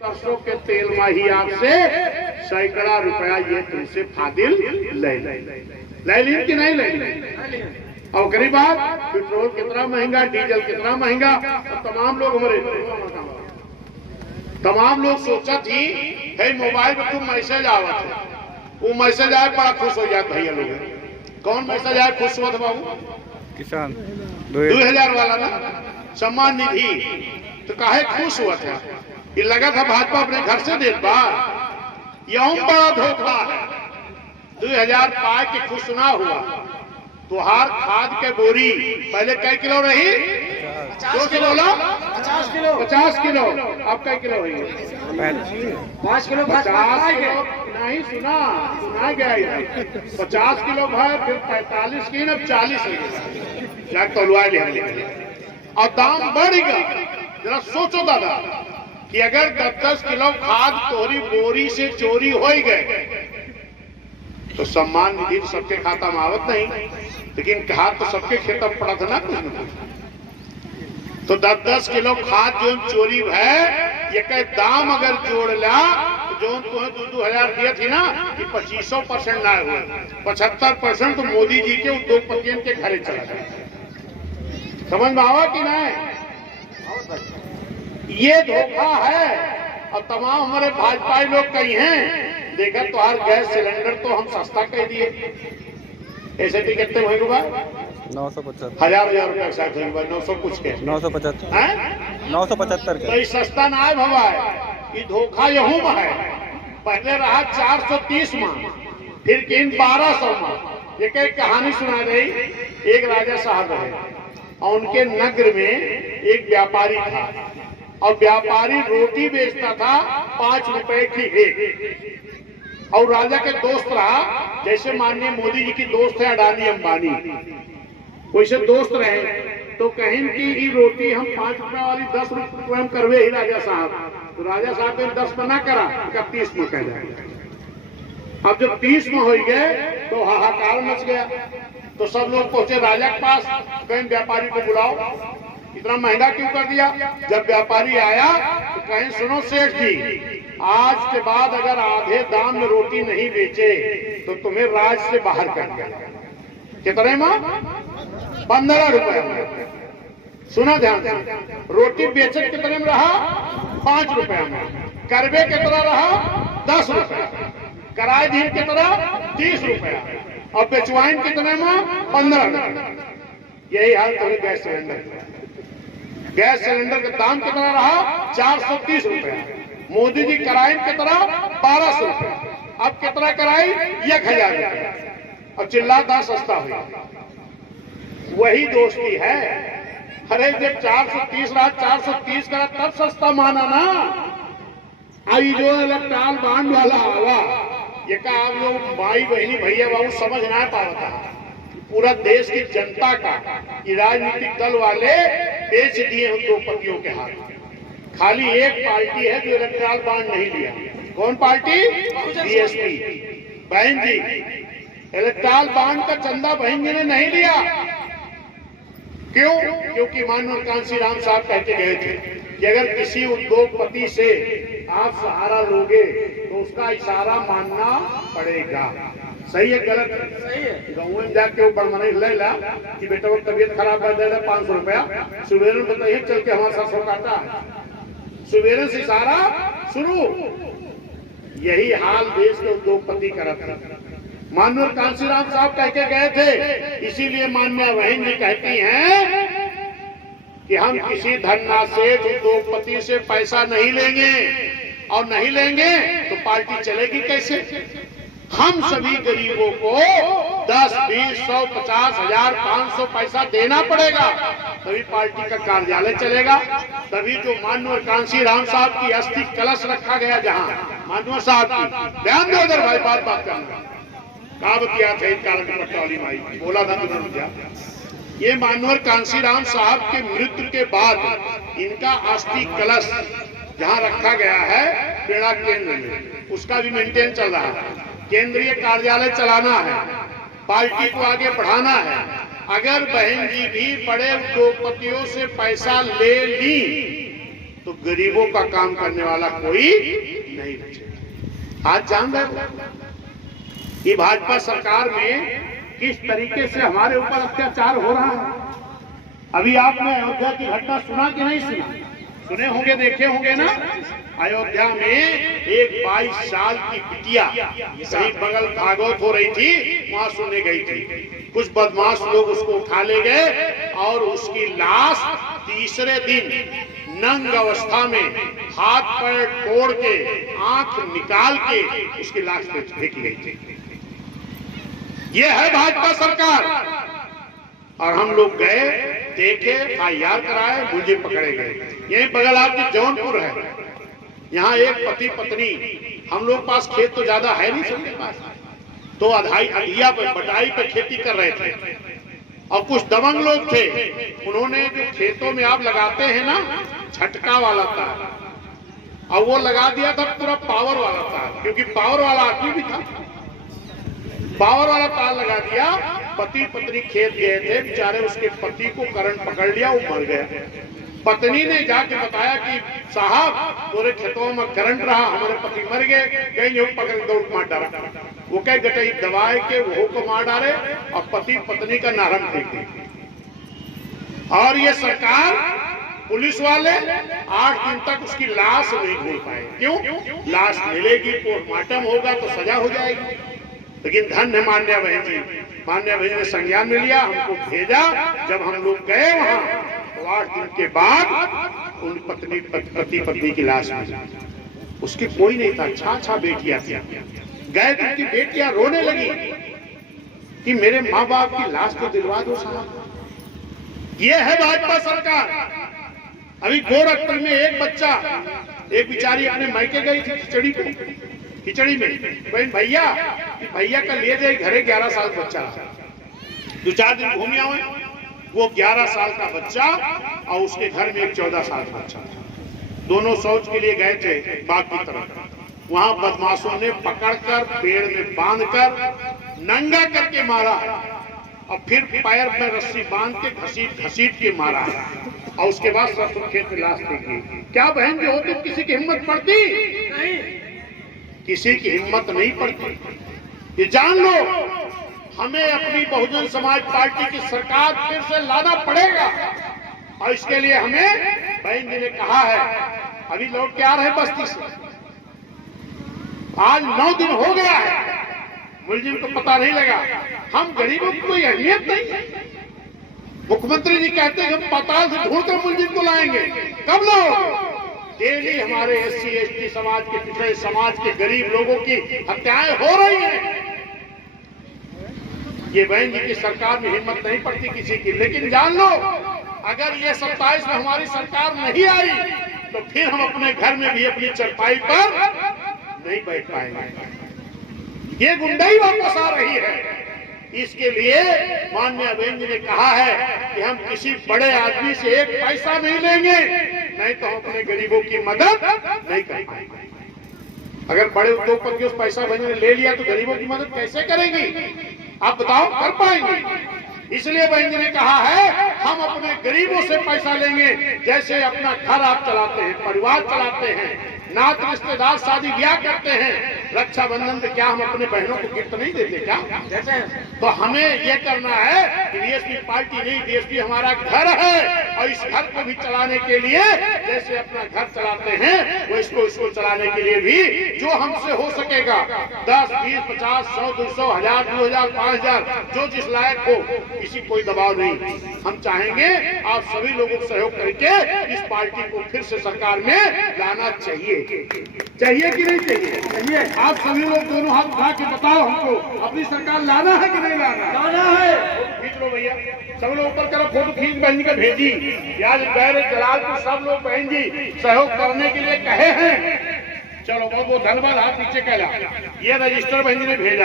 सरसों के तेल में ही आपसे सैकड़ा रुपया ये तुमसे फादिल ले ली कि नहीं ले। और गरीब बात, पेट्रोल कितना महंगा, डीजल कितना महंगा। तो तमाम लोग सोचा थी है मोबाइल पर तुम मैसेज आवत है, वो मैसेज आए बड़ा खुश हो जाते भैया लोग। कौन मैसेज आए खुश हुआ था बाबू? किसान 2000 वाला ना, सम्मान निधि। तो काहे खुश हुआ था? ये लगा था भाजपा अपने घर से देत बा। यह बड़ा धोखा है। 2000 पाए के खुश ना हुआ। तुहार खाद के बोरी पहले कई किलो रही? 2 किलो ला 50 किलो। अब कई किलो हुई? 5 किलो। 50 किलो नहीं, सुना गया 50 किलो भाई, फिर 45 की न 40 क्या तलवा ले। और दाम बढ़ेगा। जरा सोचो दादा कि अगर 10-10 किलो खाद तोरी बोरी से चोरी हो गए तो सम्मान निधि सबके खाता में आवत नहीं, लेकिन खाद तो सबके खेत में पड़ा था ना कुछ न कुछ। तो 10-10 किलो खाद जो चोरी है, ये के दाम अगर जोड़ ला जो तुम्हें 2-2000 दिया थी ना, कि 2500% ना हुए, 75% तो मोदी जी के उद्योगपतियों के घरे चला गया। समझ में आवा कि नहीं? ये धोखा है। और तमाम हमारे भाजपाई लोग कही हैं, देखा तो हर गैस सिलेंडर तो हम सस्ता कह दिए। ऐसे भी कितने भाई रुपए? 950 हजार रुपया शायद 900 कुछ के 975 तो ये सस्ता ना है भवा है। ये धोखा यहूं में है। पहले रहा 430 माह, फिर किन 1200 माह। एक एक कहानी सुना गई। एक राजा साहब रहे और उनके नगर में एक व्यापारी था, और व्यापारी रोटी बेचता था 5 रुपए की एक। और राजा के दोस्त रहा, जैसे माननीय मोदी जी की दोस्त है अडानी अंबानी, वैसे दोस्त रहे। तो कहीं की रोटी हम 5 रुपए वाली 10 रुपए हम करवे ही राजा साहब। तो राजा साहब ने 10 में ना करा, 31 में कह जाए। अब जब 30 में हो गए तो हाहाकार मच गया। तो सब लोग पहुंचे राजा के पास, कहीं व्यापारी को बुलाओ, इतना महंगा क्यों कर दिया? जब व्यापारी आया तो कहें सुनो सेठ जी, आज के बाद अगर आधे दाम में रोटी नहीं बेचे तो तुम्हें राज से बाहर कर दिया। कितने में? 15 रुपए में। सुना ध्यान से। रोटी बेचे कितने में रहा? 5 रुपए में। करवे कितना रहा? 10 रुपए। किराए दिन कितना? 30 रुपए। और बेचवाइन कितने में? 15। यही हाल तो गैस सिलेंडर। गैस सिलेंडर का दाम कितना रहा? 430 रुपए। मोदी जी कराई कितना? 1200 रुपए। अब कितना कराई? 1000 रुपए। और चिल्लाता सस्ता हुआ। वही दोस्ती है। अरे जब 430 रहा, 430 करा तब सस्ता माना ना। अभी जो इलेक्ट्रॉल बांड वाला आवा, ये का आप लोग भाई बहनी भैया बाबू समझ ना पाता। पूरा देश की जनता का कि राजनीतिक दल वाले बेच दिए उद्योगपतियों के हाथ। खाली एक पार्टी है जो इलेक्ट्रॉल बांड नहीं लिया। कौन पार्टी? बीएसपी। बहन जी, इलेक्ट्रॉल बांड का चंदा बहन जी ने नहीं लिया। क्यों? क्योंकि माननीय कांसी राम साहब कहते गए थे कि अगर किसी उद्योगपति से आप सहारा लोगे तो उसका इशारा मानना पड़ेगा। सही है गलत? सही है। गाँव में जाके वो बड़मनी ले ला कि बेटा वो तबीयत खराब कर देगा 500 रुपया, सुबेरे बताइए चल के हमारे साथ काटा। सुबेरे से इशारा शुरू। यही हाल देश के उद्योगपति करते। माननीय कांसीराम साहब कह के गए थे, इसीलिए माननीय बहन जी कहती हैं कि हम किसी धन्नासेठ उद्योगपति से पैसा नहीं लेंगे, और नहीं लेंगे तो पार्टी चलेगी कैसे? हम सभी गरीबों को 10, 20, 100, 50, 1000, 500 पैसा देना पड़ेगा, तभी पार्टी का कार्यालय चलेगा। तभी जो माननीय कांसी राम साहब की अस्थि कलश रखा गया, जहां माननीय साहब की, ध्यान दो उधर भाई, बात करना काम किया था इन कारण पटौली माई बोला था तुमने। ये माननीय कांसी राम साहब के मृत्यु के बाद इनका अस्थि कलश जहां रखा गया है पेड़ा केंद्र में, उसका भी मेंटेन चल रहा है। केंद्रीय कार्यालय चलाना है, पार्टी को आगे बढ़ाना है। अगर बहन जी भी बड़े उद्योगपतियों से पैसा ले ली तो गरीबों का काम करने वाला कोई नहीं बचेगा। आज जान रहे ये भाजपा सरकार में किस तरीके से हमारे ऊपर अत्याचार हो रहा है। अभी आपने अयोध्या की घटना सुना कि नहीं सुना? सुने होंगे, देखे होंगे ना। अयोध्या में एक 22 साल की बिटिया कहीं बगल भागवत हो रही थी, वहां सुनने गई थी। कुछ बदमाश लोग उसको उठा ले गए और उसकी लाश तीसरे दिन नंग अवस्था में हाथ पैर तोड़ के आंख निकाल के उसकी लाश पे फेंकी गई थी। ये है भाजपा सरकार। और हम लोग गए, देखे, FIR कराए, मुझे पकड़े गए। यही बगल आपकी जौनपुर है, यहाँ एक पति पत्नी, हम लोग पास खेत तो ज्यादा है नहीं सबके पास, तो अधिया पे बटाई पे खेती कर रहे थे। और कुछ दबंग लोग थे, उन्होंने जो खेतों में आप लगाते हैं ना झटका वाला तार, और वो लगा दिया था पूरा पावर वाला तार, क्योंकि पावर वाला आदमी भी था। पावर वाला तार लगा दिया। पति पत्नी खेत गए थे, बेचारे उसके पति को करंट पकड़ लिया, वो मर गया। पत्नी ने जाके बताया कि साहब पूरे खेतों में करंट रहा, हमारे पति मर गए। कहीं पकड़ दौड़ मार डाला। वो कह गटई दबाए के वो को मार डाले और पति पत्नी का नरम फेंक दी। और ये सरकार, पुलिस वाले 8 दिन तक उसकी लाश नहीं ढूंढ पाए। क्यों? लाश मिलेगी, पोस्टमार्टम होगा तो सजा हो जाएगी। लेकिन धन्य मान्य बहन जी, मान्य बहन ने संज्ञान में लिया, हमको भेजा। जब हम लोग गए वहां तो 8 दिन के बाद उन पति पत्नी की लाश मिली। उसकी कोई नहीं था, छा बेटियां थी। गए तो उनकी बेटियां रोने लगी कि मेरे माँ बाप की लाश को दिलवा दो साहब। ये है भाजपा सरकार। अभी गोरखपुर में एक बच्चा, एक बेचारी अपने मायके गई थी खिचड़ी में, बहन भैया का ले जाए घरे 11 साल बच्चा, 2-4 दिन घूम आए। वो 11 साल का बच्चा और उसके घर में एक 14 साल का बच्चा, दोनों शौच के लिए गए थे बाग की तरफ। वहां बदमाशों ने पकड़कर पेड़ में बांधकर नंगा करके मारा और फिर पैर में रस्सी बांध के घसीट के मारा और उसके बाद सरसों खेत में लाश फेंकी। क्या बहन जी होती किसी की हिम्मत पड़ती? नहीं, किसी की हिम्मत नहीं पड़ती। ये जान लो, हमें अपनी बहुजन समाज पार्टी की सरकार फिर से लाना पड़ेगा। और इसके लिए हमें बहन जी ने कहा है, अभी लोग क्या रहे बस्ती से, आज 9 दिन हो गया है, मुलजिम को पता नहीं लगा। हम गरीबों की कोई अहमियत नहीं है। मुख्यमंत्री जी कहते हैं हम पाताल से ढूंढकर मुलजिम को लाएंगे। कब लाओ? डेली हमारे SC ST समाज के, पिछड़े समाज के गरीब लोगों की हत्याएं हो रही हैं। ये बहन जी की सरकार में हिम्मत नहीं पड़ती किसी की। लेकिन जान लो, अगर ये 27 में हमारी सरकार नहीं आई तो फिर हम अपने घर में भी अपनी चरपाई पर नहीं बैठ पाएंगे। ये गुंडाई वापस आ रही है। इसके लिए माननीय बहन जी ने कहा है कि हम किसी बड़े आदमी से 1 पैसा नहीं लेंगे, नहीं तो हम अपने गरीबों की मदद नहीं कर पाएंगे। अगर बड़े उद्योगपति उस पैसा बहन ने ले लिया तो गरीबों की मदद कैसे करेंगी? आप बताओ, कर पाएंगे? इसलिए बहन जी ने कहा है हम अपने गरीबों से पैसा लेंगे। जैसे अपना घर आप चलाते हैं, परिवार चलाते हैं, नात रिश्तेदार शादी ब्याह करते हैं, रक्षाबंधन पे क्या हम अपने बहनों को गिफ्ट नहीं देते क्या? जैसे तो हमें ये करना है कि DSP पार्टी नहीं, DSP हमारा घर है और इस घर को भी चलाने के लिए जैसे अपना घर चलाते हैं वो इसको चलाने के लिए भी जो हमसे हो सकेगा 10, 20, 50, 100, 200, 1000, 2000, 5000 जो जिस लायक हो, किसी कोई दबाव नहीं। हम चाहेंगे आप सभी लोगों को सहयोग करके इस पार्टी को फिर से सरकार में लाना चाहिए कि नहीं चाहिए? आप सभी लोग दोनों हाथ उठा के बताओ हमको, अपनी सरकार लाना है कि नहीं लाना? लाना है। खींच लो भैया, सब लोग ऊपर करो, फोटो खींच बहन जी का भेजी। यार गैर जलालपुर सब लोग बहन जी सहयोग करने के लिए कहे हैं। चलो बहुत बहुत धन्यवाद। हाथ नीचे कहला, ये रजिस्टर बहन जी ने भेजा।